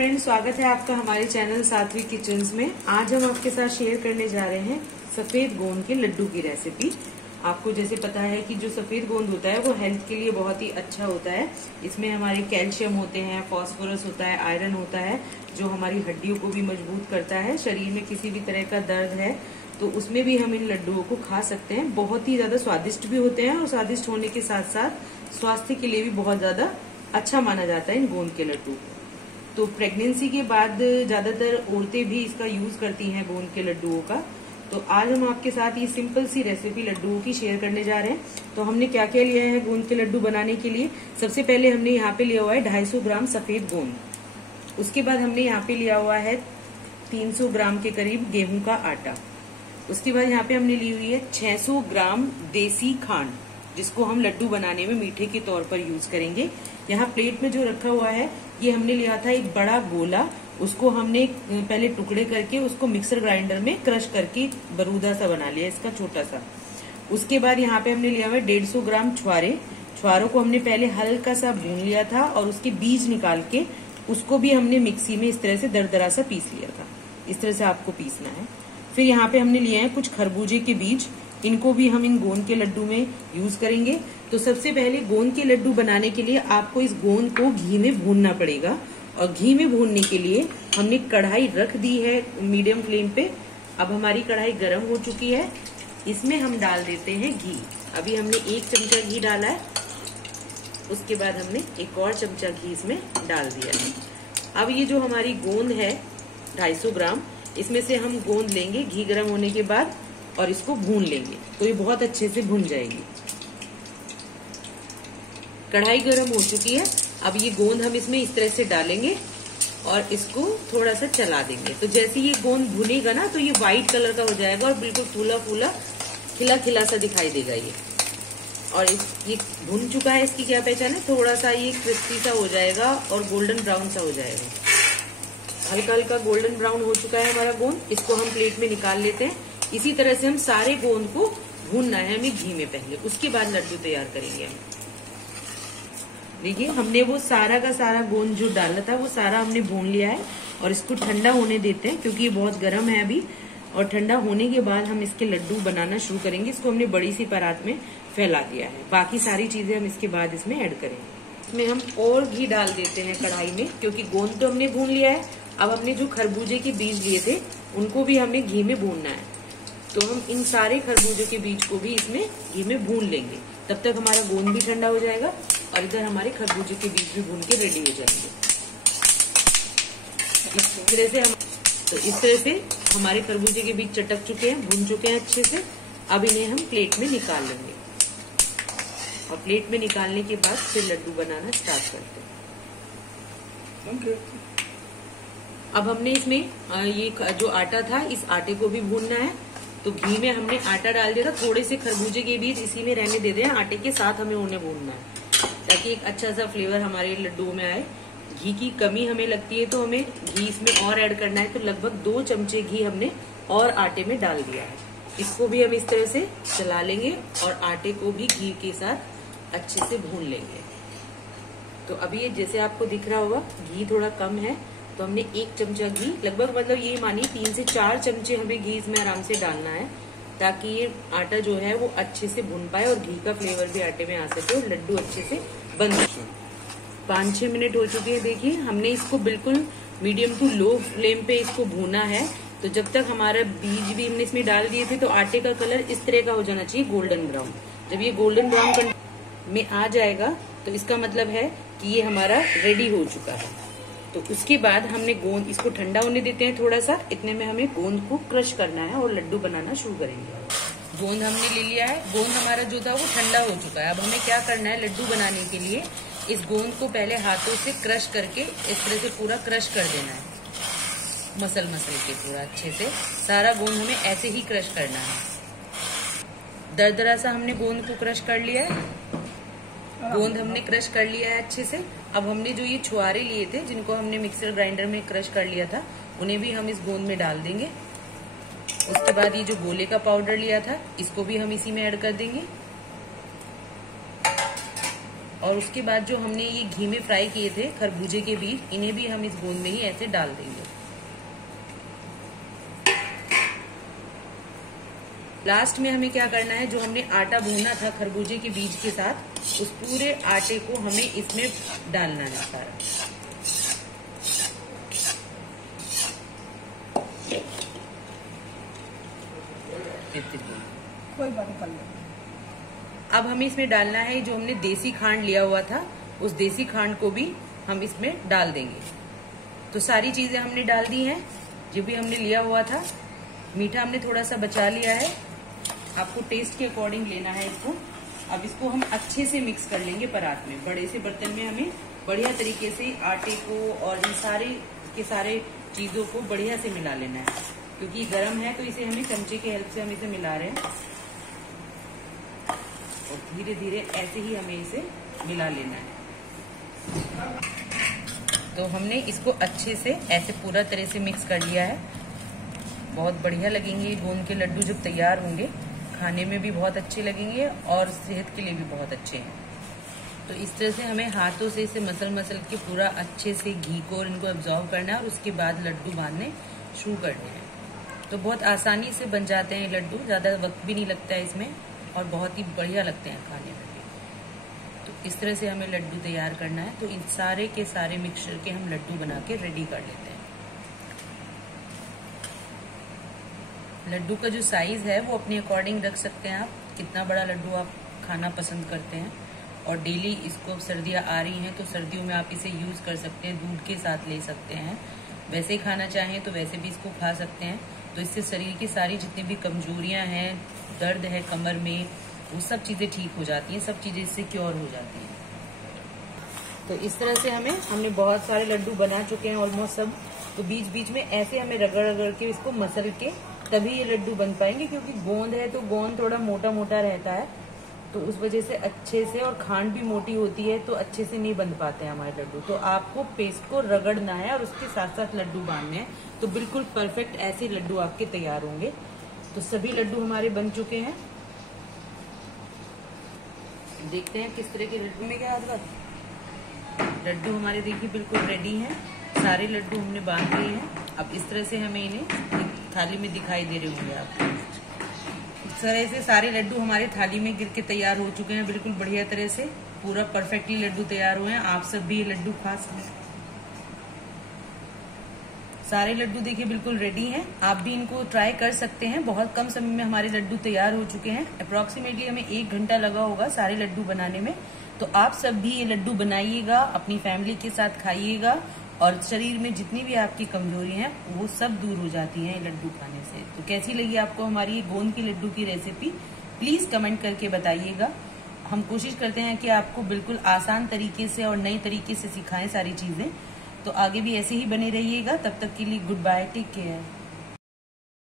Friends, स्वागत है आपका हमारे चैनल सात्विक किचन्स में। आज हम आपके साथ शेयर करने जा रहे हैं सफेद गोंद के लड्डू की रेसिपी। आपको जैसे पता है कि जो सफेद गोंद होता है वो हेल्थ के लिए बहुत ही अच्छा होता है। इसमें हमारे कैल्शियम होते हैं, फास्फोरस होता है, आयरन होता है, जो हमारी हड्डियों को भी मजबूत करता है। शरीर में किसी भी तरह का दर्द है तो उसमें भी हम इन लड्डुओं को खा सकते हैं। बहुत ही ज्यादा स्वादिष्ट भी होते हैं और स्वादिष्ट होने के साथ साथ स्वास्थ्य के लिए भी बहुत ज्यादा अच्छा माना जाता है इन गोंद के लड्डू। तो प्रेगनेंसी के बाद ज्यादातर औरतें भी इसका यूज करती हैं गोंद के लड्डुओं का। तो आज हम आपके साथ ये सिंपल सी रेसिपी लड्डुओं की शेयर करने जा रहे हैं। तो हमने क्या क्या लिया है गोंद के लड्डू बनाने के लिए। सबसे पहले हमने यहाँ पे लिया हुआ है 250 ग्राम सफेद गोंद। उसके बाद हमने यहाँ पे लिया हुआ है 300 ग्राम के करीब गेहूं का आटा। उसके बाद यहाँ पे हमने ली हुई है 600 ग्राम देसी खांड, जिसको हम लड्डू बनाने में मीठे के तौर पर यूज करेंगे। यहाँ प्लेट में जो रखा हुआ है ये हमने लिया था एक बड़ा गोला। उसको हमने पहले टुकड़े करके उसको मिक्सर ग्राइंडर में क्रश करके बरूदा सा बना लिया, इसका छोटा सा। उसके बाद यहाँ पे हमने लिया हुआ 150 ग्राम छुआरे। छुआरों को हमने पहले हल्का सा भून लिया था और उसके बीज निकाल के उसको भी हमने मिक्सी में इस तरह से दरदरा सा पीस लिया था। इस तरह से आपको पीसना है। फिर यहाँ पे हमने लिए हैं कुछ खरबूजे के बीज। इनको भी हम इन गोंद के लड्डू में यूज करेंगे। तो सबसे पहले गोंद के लड्डू बनाने के लिए आपको इस गोंद को घी में भूनना पड़ेगा। और घी में भूनने के लिए हमने कढ़ाई रख दी है मीडियम फ्लेम पे। अब हमारी कढ़ाई गर्म हो चुकी है। इसमें हम डाल देते हैं घी। अभी हमने 1 चमचा घी डाला है। उसके बाद हमने एक और चमचा घी इसमें डाल दिया है। अब ये जो हमारी गोंद है 250 ग्राम, इसमें से हम गोंद लेंगे घी गर्म होने के बाद और इसको भून लेंगे, तो ये बहुत अच्छे से भुन जाएगी। कढ़ाई गर्म हो चुकी है। अब ये गोंद हम इसमें इस तरह से डालेंगे और इसको थोड़ा सा चला देंगे। तो जैसे ये गोंद भुनेगा ना तो ये व्हाइट कलर का हो जाएगा और बिल्कुल फूला फूला खिला खिला सा दिखाई देगा ये। और ये भुन चुका है। इसकी क्या पहचान है, थोड़ा सा ये क्रिस्पी सा हो जाएगा और गोल्डन ब्राउन सा हो जाएगा। हल्का हल्का गोल्डन ब्राउन हो चुका है हमारा गोंद। इसको हम प्लेट में निकाल लेते हैं। इसी तरह से हम सारे गोंद को भूनना है हमें घी में पहले, उसके बाद लड्डू तैयार करेंगे हम। देखिए हमने वो सारा का सारा गोंद जो डाला था वो सारा हमने भून लिया है और इसको ठंडा होने देते हैं क्योंकि ये बहुत गर्म है अभी। और ठंडा होने के बाद हम इसके लड्डू बनाना शुरू करेंगे। इसको हमने बड़ी सी परात में फैला दिया है। बाकी सारी चीजें हम इसके बाद इसमें ऐड करेंगे। इसमें हम और घी डाल देते हैं कढ़ाई में, क्योंकि गोंद तो हमने भून लिया है। अब हमने जो खरबूजे के बीज लिए थे उनको भी हमें घी में भूनना है। तो हम इन सारे खरबूजे के बीज को भी इसमें घी में भून लेंगे। तब तक हमारा गोंद भी ठंडा हो जाएगा और इधर हमारे खरबूजे के बीज भी भून के रेडी हो जाएंगे। इस तरह से हमारे खरबूजे के बीज चटक चुके हैं, भून चुके हैं अच्छे से। अब इन्हें हम प्लेट में निकाल लेंगे और प्लेट में निकालने के बाद फिर लड्डू बनाना स्टार्ट करते हैं। अब हमने इसमें ये जो आटा था इस आटे को भी भूनना है। तो घी में हमने आटा डाल दिया था। थोड़े से खरबूजे के बीज इसी में रहने दे दें। आटे के साथ हमें उन्हें भूनना है ताकि एक अच्छा सा फ्लेवर हमारे लड्डुओं में आए। घी की कमी हमें लगती है तो हमें घी इसमें और ऐड करना है। तो लगभग 2 चमचे घी हमने और आटे में डाल दिया है। इसको भी हम इस तरह से चला लेंगे और आटे को भी घी के साथ अच्छे से भून लेंगे। तो अभी जैसे आपको दिख रहा होगा घी थोड़ा कम है, तो हमने 1 चमचा घी, लगभग मतलब ये मानिए 3 से 4 चमचे हमें घी इसमें आराम से डालना है ताकि ये आटा जो है वो अच्छे से भुन पाए और घी का फ्लेवर भी आटे में आ सके और लड्डू अच्छे से बन सके। 5-6 मिनट हो चुके हैं। देखिए हमने इसको बिल्कुल मीडियम टू लो फ्लेम पे इसको भूना है। तो जब तक हमारा बीज भी हमने इसमें डाल दिए थे तो आटे का कलर इस तरह का हो जाना चाहिए, गोल्डन ब्राउन। जब ये गोल्डन ब्राउन में आ जाएगा तो इसका मतलब है कि ये हमारा रेडी हो चुका है। तो उसके बाद हमने गोंद, इसको ठंडा होने देते हैं थोड़ा सा। इतने में हमें गोंद को क्रश करना है और लड्डू बनाना शुरू करेंगे। गोंद हमने ले लिया है। गोंद हमारा जो था वो ठंडा हो चुका है। अब हमें क्या करना है, लड्डू बनाने के लिए इस गोंद को पहले हाथों से क्रश करके इस तरह से पूरा क्रश कर देना है। मसल के पूरा अच्छे से सारा गोंद हमें ऐसे ही क्रश करना है। दरदरा सा हमने गोंद को क्रश कर लिया है। गोंद हमने क्रश कर लिया है अच्छे से। अब हमने जो ये छुआरे लिए थे जिनको हमने मिक्सर ग्राइंडर में क्रश कर लिया था उन्हें भी हम इस गोंद में डाल देंगे। उसके बाद ये जो गोले का पाउडर लिया था इसको भी हम इसी में ऐड कर देंगे। और उसके बाद जो हमने ये घी में फ्राई किए थे खरबूजे के बीज, इन्हें भी हम इस गोंद में ही ऐसे डाल देंगे। लास्ट में हमें क्या करना है, जो हमने आटा भूना था खरबूजे के बीज के साथ, उस पूरे आटे को हमें इसमें डालना है सारा। कोई बात नहीं। अब हमें इसमें डालना है जो हमने देसी खांड लिया हुआ था, उस देसी खांड को भी हम इसमें डाल देंगे। तो सारी चीजें हमने डाल दी हैं जो भी हमने लिया हुआ था। मीठा हमने थोड़ा सा बचा लिया है, आपको टेस्ट के अकॉर्डिंग लेना है इसको। अब इसको हम अच्छे से मिक्स कर लेंगे परात में। बड़े से बर्तन में हमें बढ़िया तरीके से आटे को और इन सारे चीजों को बढ़िया से मिला लेना है, क्योंकि गर्म है तो इसे हमें चमचे की हेल्प से हम इसे मिला रहे हैं और धीरे धीरे ऐसे ही हमें इसे मिला लेना है। तो हमने इसको अच्छे से ऐसे पूरा तरह से मिक्स कर लिया है। बहुत बढ़िया लगेंगे गोंद के लड्डू जब तैयार होंगे, खाने में भी बहुत अच्छे लगेंगे और सेहत के लिए भी बहुत अच्छे हैं। तो इस तरह से हमें हाथों से इसे मसल के पूरा अच्छे से घी को और इनको एब्जॉर्व करना है और उसके बाद लड्डू बांधने शुरू करने हैं। तो बहुत आसानी से बन जाते हैं लड्डू, ज्यादा वक्त भी नहीं लगता है इसमें और बहुत ही बढ़िया लगते हैं खाने में भी। तो इस तरह से हमें लड्डू तैयार करना है। तो इन सारे के सारे मिक्सचर के हम लड्डू बना के रेडी कर लेते हैं। लड्डू का जो साइज है वो अपने अकॉर्डिंग रख सकते हैं आप, कितना बड़ा लड्डू आप खाना पसंद करते हैं। और डेली इसको सर्दियां आ रही हैं तो सर्दियों में आप इसे यूज कर सकते हैं, दूध के साथ ले सकते हैं। वैसे ही खाना चाहें तो वैसे भी इसको खा सकते हैं। तो इससे शरीर की सारी जितनी भी कमजोरियां हैं, दर्द है कमर में, वो सब चीजें ठीक हो जाती हैं, सब चीजें इससे क्योर हो जाती हैं। तो इस तरह से हमने बहुत सारे लड्डू बना चुके हैं ऑलमोस्ट सब। तो बीच बीच में ऐसे हमें रगड़ के इसको मसल के तभी ये लड्डू बन पाएंगे, क्योंकि गोंद है तो गोंद थोड़ा मोटा मोटा रहता है, तो उस वजह से अच्छे से, और खांड भी मोटी होती है तो अच्छे से नहीं बन पाते हैं हमारे लड्डू। तो आपको पेस्ट को रगड़ना है और उसके साथ साथ लड्डू बांधने हैं, तो बिल्कुल परफेक्ट ऐसे लड्डू आपके तैयार होंगे। तो सभी लड्डू हमारे बन चुके हैं। देखते हैं किस तरह के लड्डू में क्या आता है। लड्डू हमारे देखिए बिल्कुल रेडी हैं, सारे लड्डू हमने बांध लिए हैं। अब इस तरह से हमें इन्हें थाली में दिखाई दे रहे होंगे आपको। इस तरह से सारे लड्डू हमारे थाली में गिर के तैयार हो चुके हैं, बिल्कुल बढ़िया तरह से पूरा परफेक्टली लड्डू तैयार हुए हैं। आप सब भी ये लड्डू खा सकते हैं। सारे लड्डू देखिए बिल्कुल रेडी हैं, आप भी इनको ट्राई कर सकते हैं। बहुत कम समय में हमारे लड्डू तैयार हो चुके हैं। अप्रोक्सीमेटली हमें 1 घंटा लगा होगा सारे लड्डू बनाने में। तो आप सब भी ये लड्डू बनाइएगा, अपनी फैमिली के साथ खाइएगा और शरीर में जितनी भी आपकी कमजोरी हैं वो सब दूर हो जाती हैं लड्डू खाने से। तो कैसी लगी आपको हमारी ये गोंद के लड्डू की रेसिपी, प्लीज कमेंट करके बताइएगा। हम कोशिश करते हैं कि आपको बिल्कुल आसान तरीके से और नए तरीके से सिखाएं सारी चीजें। तो आगे भी ऐसे ही बने रहिएगा। तब तक के लिए गुड बाय, टेक केयर।